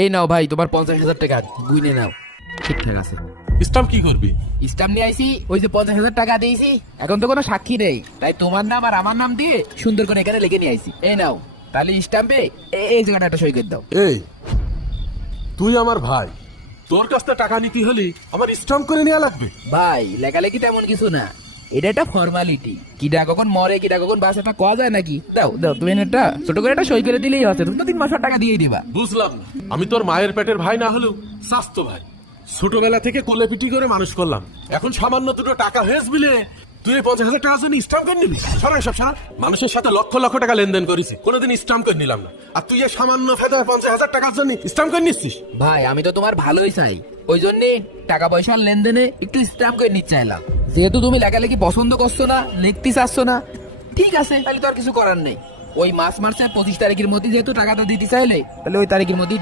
এই নাও ভাই তোমার 50,000 টাকা, গুইনে নাও। ঠিকঠাক আছে। স্টাম্প কি করবি? স্ট্যাম্প নিয়ে আইছি, ওই যে 50,000 টাকা দিয়েছি, এখন তো কোনো সাক্ষী নেই, তাই তোমার নাম আর আমার নাম দিয়ে সুন্দর করে এখানে লিখে নিয়ে আইছি। এই নাও, তাহলে স্ট্যাম্পে এই জায়গাটা একটা সই করে দাও। এই তুই আমার ভাই, তোর কাছ থেকে টাকা নিতে হলে আমার স্টাম্প করে নেওয়া লাগবে? ভাই লেখালেখি তেমন কিছু না, এটা একটা ফর্মালিটি। কিডা কখন মরে কিডা কখন বাস একটা কোয়া যায় নাকি? দাও দাও, তুমি একটা ছোট করে একটা সই করে দিলেই হচ্ছে, তুমি তো 3 মাসের টাকা দিয়েই দিবা। বুঝলাম না, আমি তোর মায়ের পেটের ভাই না হলেও স্বাস্থ্য ভাই, ছোটবেলা থেকে কোলে পিটি করে মানুষ করলাম, এখন সামান্য দুটো টাকা হয়েছ বিলে তুই 50,000 টাকার জন্য স্টাম্প করে নিবি? সারা সব সারা মানুষের সাথে লক্ষ লক্ষ টাকা লেনদেন করেছি, কোনোদিন স্টাম্প করে নিলাম না, আর তুই এই সামান্য ফেদা 50,000 টাকার জন্য স্টাম্প করে নিচ্ছিস? ভাই আমি তো তোমার ভালোই চাই, ওই জন্যে টাকা পয়সার লেনদেনে একটু স্ট্যাম্প করে নিতে চাইলাম। যেহেতু তুমি লেখালেখি পছন্দ করছো না, লিখতে চাচ্ছ না, ঠিক আছে, তাহলে তো আর কিছু করার নেই। ওই মার্চের 25 তারিখের মধ্যে যেহেতু টাকাটা দিতে চাইলে, তাহলে ওই তারিখের মধ্যে